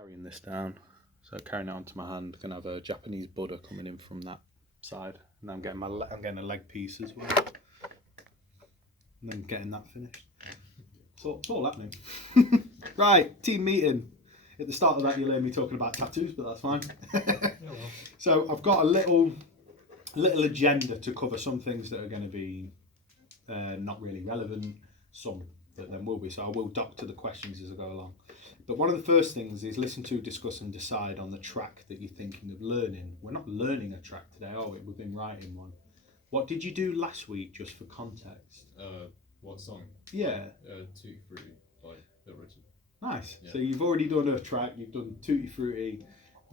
carrying this down. So carrying it onto my hand, gonna have a Japanese Buddha coming in from that side, and I'm getting a leg piece as well, and then getting that finished. So it's all happening. Right, team meeting. At the start of that, you'll hear me talking about tattoos, but that's fine. So I've got a little agenda to cover some things that are going to be not really relevant, some that then will be. So I will doctor the questions as I go along. But one of the first things is listen to, discuss and decide on the track that you're thinking of learning. We're not learning a track today, are we? We've been writing one. What did you do last week, just for context? What song? Yeah. Tutti Frutti by Little Richard. Nice. Yeah. So you've already done a track, you've done Tutti Frutti.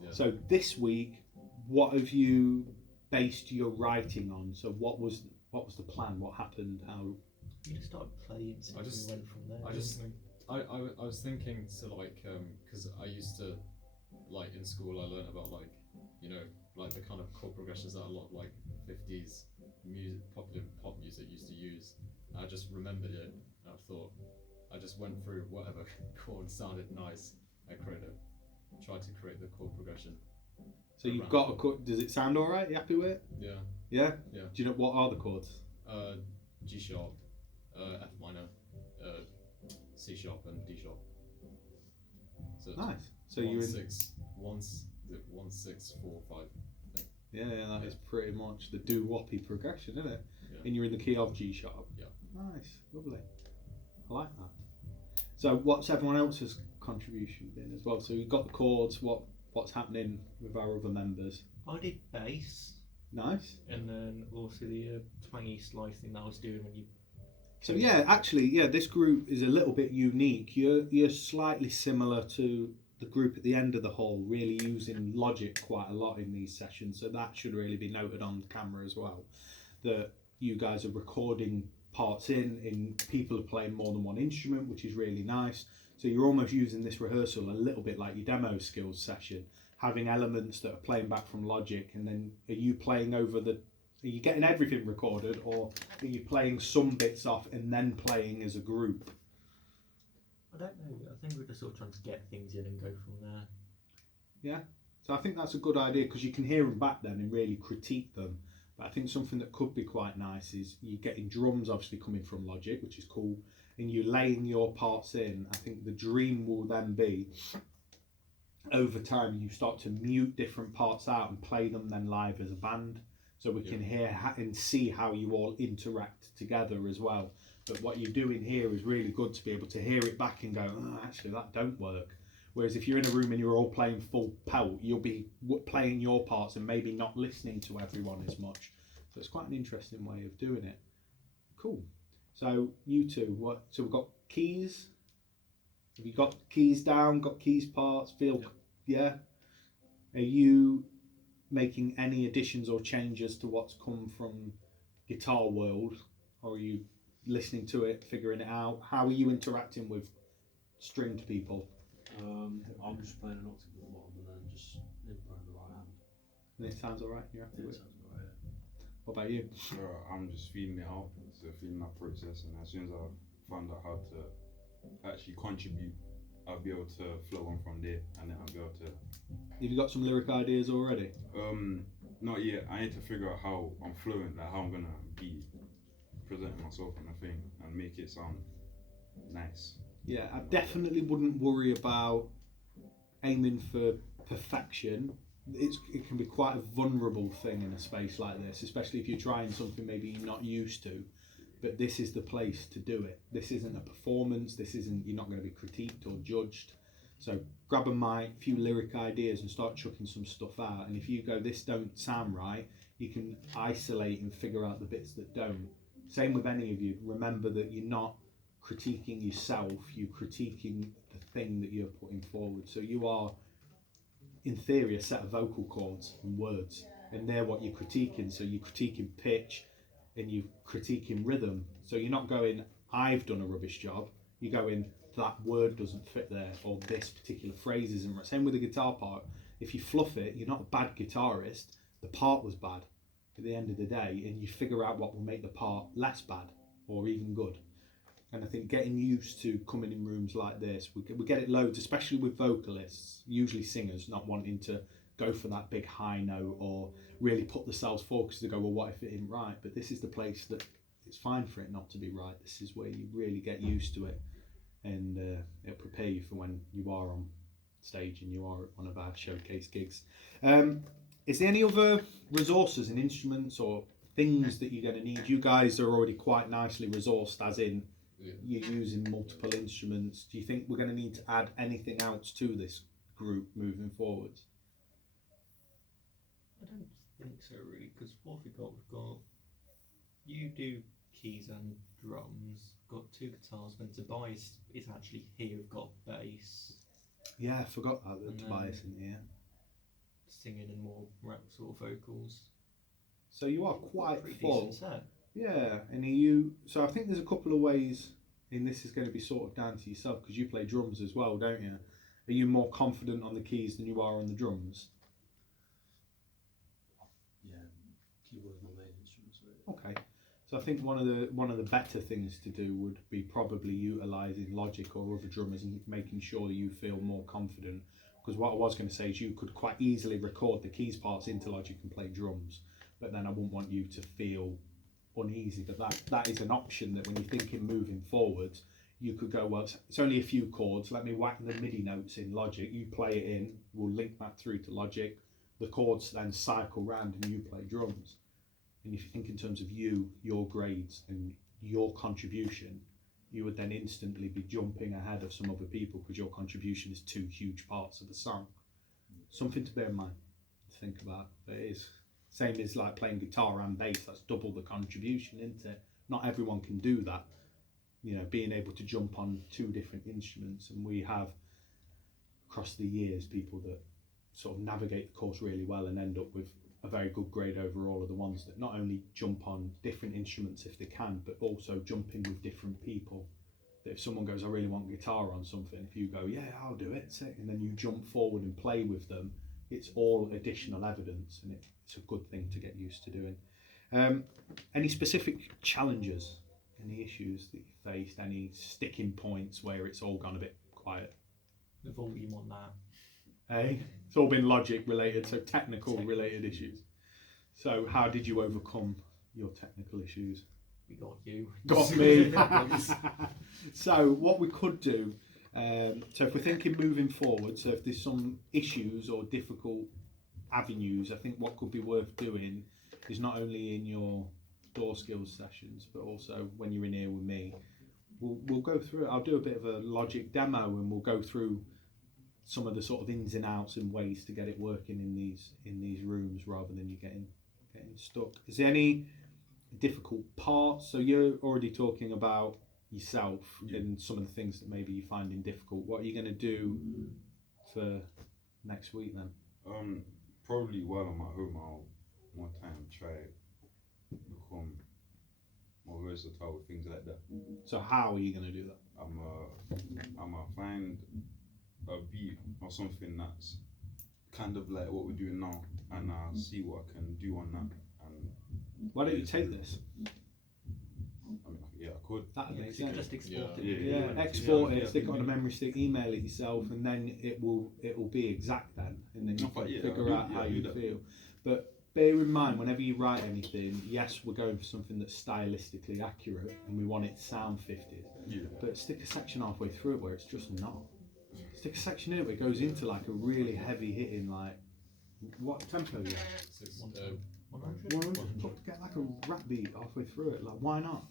Yeah. So this week, what have you based your writing on? So what was the plan? What happened? How? You just started playing since we went from there. I was thinking to because I used to, in school I learned about the kind of chord progressions that a lot of 50s music, popular pop music used to use. I just remembered it and I thought, I just went through whatever chord sounded nice. Tried to create the chord progression. So you've got a chord. Does it sound all right? You happy with it? Yeah. Yeah? Yeah. Do you know what are the chords? G sharp, F minor, C sharp and D sharp. So nice. So one, you're in 6, 1, 6, 4, 5. I think. Yeah, that is pretty much the doo-woppy progression, isn't it? Yeah. And you're in the key of G sharp. Yeah. Nice, lovely. I like that. So what's everyone else's contribution been as well? So you've got the chords. What's happening with our other members? I did bass. Nice. And then also the twangy slice thing that I was doing when you. So this group is a little bit unique. You're slightly similar to the group at the end of the hall, really using Logic quite a lot in these sessions. So that should really be noted on the camera as well. That you guys are recording parts in people are playing more than one instrument, which is really nice. So you're almost using this rehearsal a little bit like your demo skills session, having elements that are playing back from Logic, and then are you playing over are you getting everything recorded, or are you playing some bits off and then playing as a group? I don't know. I think we're just sort of trying to get things in and go from there. Yeah. So I think that's a good idea because you can hear them back then and really critique them. But I think something that could be quite nice is you're getting drums obviously coming from Logic, which is cool, and you're laying your parts in. I think the dream will then be, over time, you start to mute different parts out and play them then live as a band. So we can hear and see how you all interact together as well. But what you're doing here is really good to be able to hear it back and go, oh, actually that don't work. Whereas if you're in a room and you're all playing full pelt, you'll be playing your parts and maybe not listening to everyone as much. So it's quite an interesting way of doing it. Cool. So you two, so we've got keys. Have you got keys down? Got keys parts? Yeah. Are you making any additions or changes to what's come from Guitar World, or are you listening to it, figuring it out? How are you interacting with stringed people? I'm just playing an octave at the bottom and then just inputting the right hand. And it sounds alright. You're happy It with it? sounds alright. What about you? I'm just feeling it out, so feeling that process, and as soon as I found out how to actually contribute, I'll be able to flow on from there, and then I'll be able to. Have you got some lyric ideas already? Not yet. I need to figure out how I'm fluent, like how I'm gonna be presenting myself on the thing and make it sound nice. Yeah, I definitely wouldn't worry about aiming for perfection. It can be quite a vulnerable thing in a space like this, especially if you're trying something maybe you're not used to. But this is the place to do it. This isn't a performance. You're not going to be critiqued or judged. So grab a mic, a few lyric ideas and start chucking some stuff out. And if you go, this don't sound right, you can isolate and figure out the bits that don't. Same with any of you. Remember that you're not critiquing yourself, you're critiquing the thing that you're putting forward. So you are, in theory, a set of vocal cords and words, and they're what you're critiquing. So you're critiquing pitch and you're critiquing rhythm. So you're not going, I've done a rubbish job. You're going, that word doesn't fit there, or this particular phrase isn't right. Same with the guitar part. If you fluff it, you're not a bad guitarist. The part was bad at the end of the day, and you figure out what will make the part less bad or even good. And I think getting used to coming in rooms like this, we get it loads, especially with vocalists, usually singers, not wanting to go for that big high note or really put themselves forward because they go, well, what if it isn't right? But this is the place that it's fine for it not to be right. This is where you really get used to it, and it'll prepare you for when you are on stage and you are at one of our showcase gigs. Is there any other resources and instruments or things that you're going to need? You guys are already quite nicely resourced, as in you're using multiple instruments. Do you think we're going to need to add anything else to this group moving forwards? I don't think so really, because what we've got you do keys and drums, got 2 guitars, when Tobias is actually here, we've got bass, Yeah, I forgot that And Tobias in here. singing and more rap sort of vocals. So you are quite Pretty full. decent set. Yeah, and are you? So I think there's a couple of ways, and this is going to be sort of down to yourself because you play drums as well, don't you? Are you more confident on the keys than you are on the drums? Yeah, keyboard's my main instrument. So Okay, so I think one of the better things to do would be probably utilising Logic or other drummers and making sure you feel more confident. Because what I was going to say is you could quite easily record the keys parts into Logic and play drums, but then I wouldn't want you to feel uneasy. But that is an option that when you're thinking moving forward, you could go, well, it's only a few chords, let me whack the MIDI notes in Logic, you play it in, we'll link that through to Logic, the chords then cycle round and you play drums. And if you think in terms of you, your grades and your contribution, you would then instantly be jumping ahead of some other people because your contribution is 2 huge parts of the song. Something to bear in mind, to think about. But it is same as like playing guitar and bass, that's double the contribution, isn't it? Not everyone can do that. You know, being able to jump on 2 different instruments, and we have across the years people that sort of navigate the course really well and end up with a very good grade overall are the ones that not only jump on different instruments if they can, but also jump in with different people. That if someone goes, I really want guitar on something, if you go, yeah, I'll do it, sick, and then you jump forward and play with them, it's all additional evidence, and it's a good thing to get used to doing. Any specific challenges, any issues that you faced, any sticking points where it's all gone a bit quiet? The volume on that. Hey, it's all been Logic related, so technical related issues. So how did you overcome your technical issues? We got you. Got me. So what we could do, so if we're thinking moving forward, so if there's some issues or difficult avenues, I think what could be worth doing is not only in your door skills sessions, but also when you're in here with me, we'll go through it. I'll do a bit of a Logic demo and we'll go through some of the sort of ins and outs and ways to get it working in these rooms rather than you getting stuck. Is there any difficult parts? So you're already talking about yourself and some of the things that maybe you're finding difficult. What are you going to do for next week then? Probably while I'm at home, I'll more time try become more versatile with things like that. So how are you going to do that? I'm find a beat or something that's kind of like what we're doing now, and see what I can do on that. And Why don't you take this? I mean, yeah, I could. That would Yeah, make 'cause you could sense. just export Yeah, it. Yeah, Yeah, export yeah, it, stick it on a yeah. memory stick, email it yourself, and then it will be exact then, and then you No, can but yeah, figure I do- out yeah, how I do you that. feel. But bear in mind, whenever you write anything, yes, we're going for something that's stylistically accurate, and we want it to sound 50s. Yeah. But stick a section halfway through it where it's just not. Stick a section in it where it goes into like a really heavy hitting, like what tempo you at? Six, 100? 100. Get like a rap beat halfway through it. Like why not?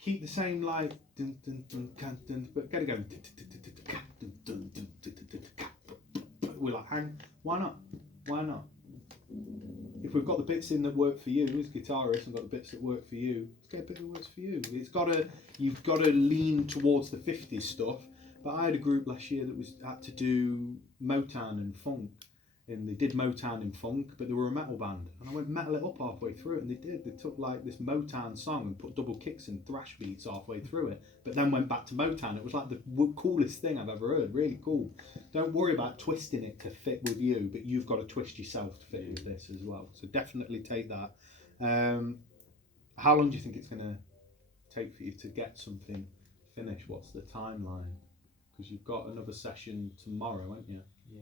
Keep the same like dun dun dun dun dun, but get it going. We're like hang. Why not? Why not? If we've got the bits in that work for you as guitarists and got the bits that work for you, let's get a bit that works for you. You've got to lean towards the 50s stuff. But I had a group last year that had to do Motown and funk, and they did Motown and funk, but they were a metal band, and I went metal it up halfway through it, and they took like this Motown song and put double kicks and thrash beats halfway through it, but then went back to Motown. It was like the coolest thing I've ever heard. Really cool. Don't worry about twisting it to fit with you, but you've got to twist yourself to fit with this as well. So definitely take that. How long do you think it's going to take for you to get something finish? What's the timeline? Because you've got another session tomorrow, haven't you? Yeah.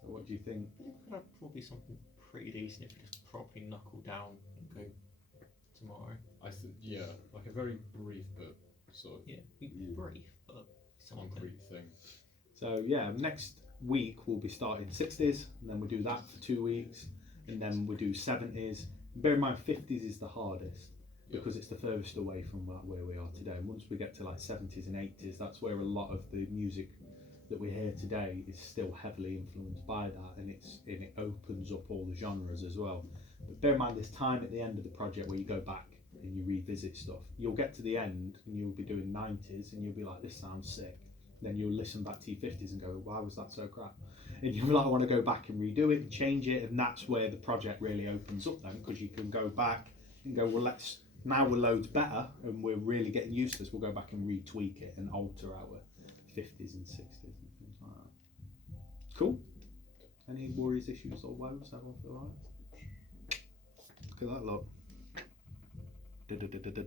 So what do you think? I think we could have probably something pretty decent if we just properly knuckle down and go tomorrow. I think like a very brief but sort of Yeah, be Yeah. brief, but something. concrete thing. So yeah, next week we'll be starting 60s, and then we do that for 2 weeks, and then we do 70s. Bear in mind 50s is the hardest because it's the furthest away from where we are today. And once we get to like 70s and 80s, that's where a lot of the music that we hear today is still heavily influenced by that, and it opens up all the genres as well. But bear in mind there's time at the end of the project where you go back and you revisit stuff. You'll get to the end and you'll be doing 90s and you'll be like, this sounds sick. Then you'll listen back to your 50s and go, why was that so crap? And you'll like want to go back and redo it and change it, and that's where the project really opens up then, because you can go back and go, well, now we're loads better and we're really getting used to this, we'll go back and retweak it and alter our 50s and 60s and things like that. Cool. Any worries, issues or woes? Everyone feel alright? Look at that look.